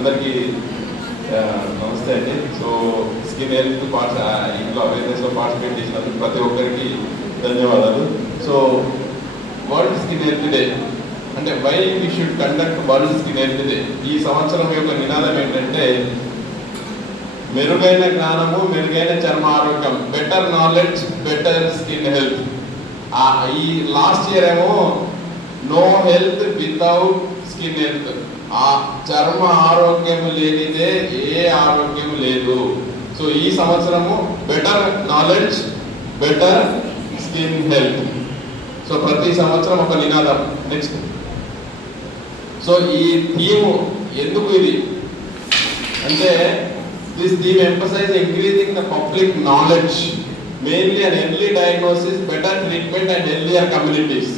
అందరికీ నమస్తే అండి. సో స్కిన్ హెల్త్ ఇంట్లో అవేర్నెస్లో పార్టిసిపేట్ చేసినందుకు ప్రతి ఒక్కరికి ధన్యవాదాలు. So world skin health day అంటే why we should conduct world skin health day. ఈ సంవత్సరం యొక్క నినాదం ఏంటంటే మెరుగైన జ్ఞానము, మెరుగైన చర్మ ఆరోగ్యం, better knowledge, better skin health. ఈ లాస్ట్ ఇయర్ ఏమో no health without skin health. ఆ చర్మ ఆరోగ్యం లేనిదే ఏ ఆరోగ్యం లేదు. సో ఈ సంవత్సరము better knowledge, better skin health. So ప్రతి సంవత్సరం ఒక నినాదం. నెక్స్ట్, సో ఈ థీమ్ ఎందుకు ఇది అంటే this theme emphasizes increasing the public knowledge, mainly an early diagnosis, better treatment and healthier communities.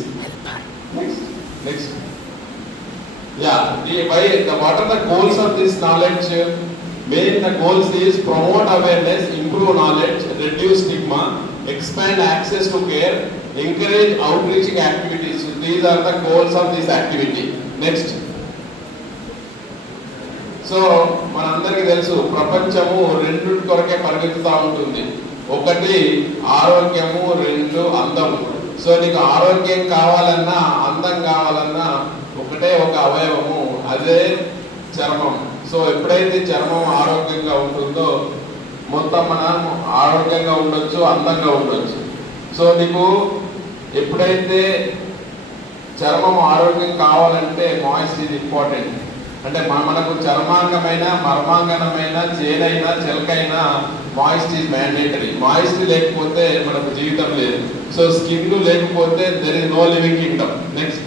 Next. Yeah, what are the goals of this knowledge? Main the goals is promote awareness, improve knowledge, reduce stigma, expand access to care, encourage outreaching activities. So these are the goals of this activity. Next. So మనందరికీ తెలుసు ప్రపంచము రెండు కొరకే పరిగెత్తుతూ ఉంటుంది. ఒకటి ఆరోగ్యము, రెండు అందము. సో నీకు ఆరోగ్యం కావాలన్నా, అందం కావాలన్నా ఒకటే ఒక అవయవము, అదే చర్మం. సో ఎప్పుడైతే చర్మం ఆరోగ్యంగా ఉంటుందో మొత్తం మనం ఆరోగ్యంగా ఉండొచ్చు, అందంగా ఉండొచ్చు. సో నీకు ఎప్పుడైతే చర్మం ఆరోగ్యం కావాలంటే మాయిశ్చర్ ఈజ్ ఇంపార్టెంట్. అంటే మనకు చర్మాంగమైన, మర్మాంగనమైన, చేనైనా, చెలకైనా మాయిశ్చర్ ఈజ్ మ్యాండేటరీ. మాయిశ్చర్ లేకపోతే మనకు జీవితం లేదు. సో స్కిన్ లేకపోతే there is no living kingdom. Next.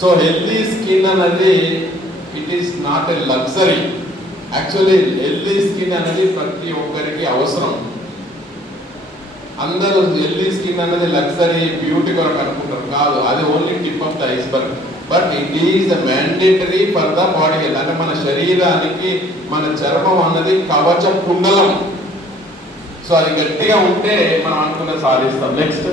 So healthy skin అన్నది it is not a luxury. Actually healthy skin అనేది ప్రతి ఒక్కరికి అవసరం. అందరూ హెల్దీ స్కిన్ అనేది లగ్జరీ, బ్యూటీ కొరకు అనుకుంటారు. కాదు, అది only tip of the iceberg. But it is the mandatory for the body health. అంటే మన శరీరానికి మన చర్మం అన్నది కవచ కుండలం. సో అది గట్టిగా ఉంటే మనం అనుకున్నది సాధిస్తాం. నెక్స్ట్,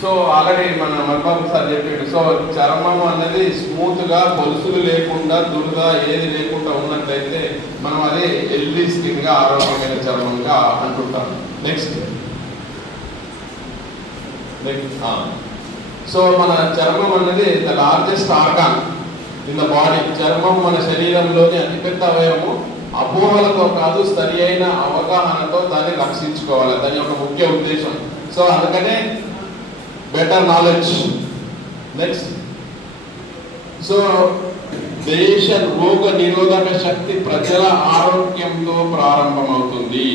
సో ఆల్రెడీ మన మర్బాబు సార్ చెప్పాడు. సో చర్మం అనేది స్మూత్ గా, పొలుసులు లేకుండా, దురద ఏది లేకుండా ఉన్నట్లయితే మనం అది హెల్దీ స్కిన్ గా, ఆరోగ్యమైన చర్మంగా అంటుంటాం. నెక్స్ట్, సో మన చర్మం అనేది the largest organ in the body. చర్మం మన శరీరంలోని అతిపెద్ద అవయవము. అపోహలతో కాదు, సరి అయిన అవగాహనతో దాన్ని రక్షించుకోవాలి. దాని యొక్క ముఖ్య ఉద్దేశం. సో అందుకనే బెటర్ నాలెడ్జ్. నెక్స్ట్, సో దేశ రోగ నిరోధక శక్తి ప్రజల ఆరోగ్యంతో ప్రారంభమవుతుంది.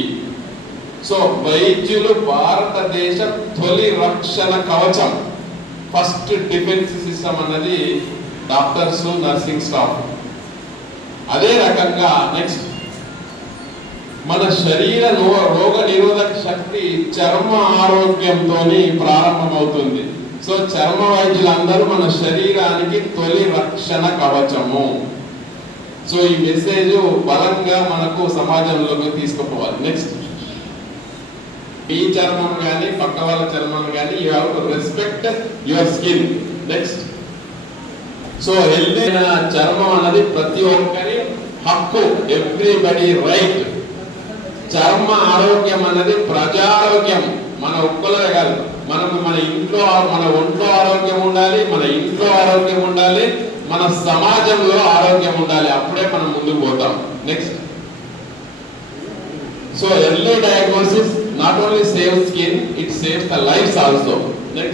సో వైద్యులు భారతదేశ తొలి రక్షణ కవచం. ఫస్ట్ డిఫెన్స్ సిస్టమ్ అన్నది డాక్టర్స్, నర్సింగ్ స్టాఫ్. అదే రకంగా నెక్స్ట్, మన శరీర రోగ నిరోధక శక్తి చర్మ ఆరోగ్యంతో ప్రారంభమవుతుంది. సో చర్మ వైద్యులందరూ మన శరీరానికి తొలి రక్షణ కవచము. సో ఈ మెసేజ్ బలంగా మనకు సమాజంలోకి తీసుకుపోవాలి. నెక్స్ట్, మీ చర్మం కానీ, పక్క వాళ్ళ చర్మం కానీ, you have to respect your skin. Next, so healthy చర్మం అన్నది ప్రతి ఒక్కరి హక్కు, ఎవ్రీబడి రైట్. చర్మ ఆరోగ్యం అన్నది ప్రజారోగ్యం. మన ఒక్కలే కాదు, మన ఇంట్లో, మన ఒంట్లో ఆరోగ్యం ఉండాలి, మన ఇంట్లో ఆరోగ్యం ఉండాలి, మన సమాజంలో ఆరోగ్యం ఉండాలి. అప్పుడే మనం ముందుకు పోతాం. Next, so early diagnosis not only saves skin, it saves the lives also.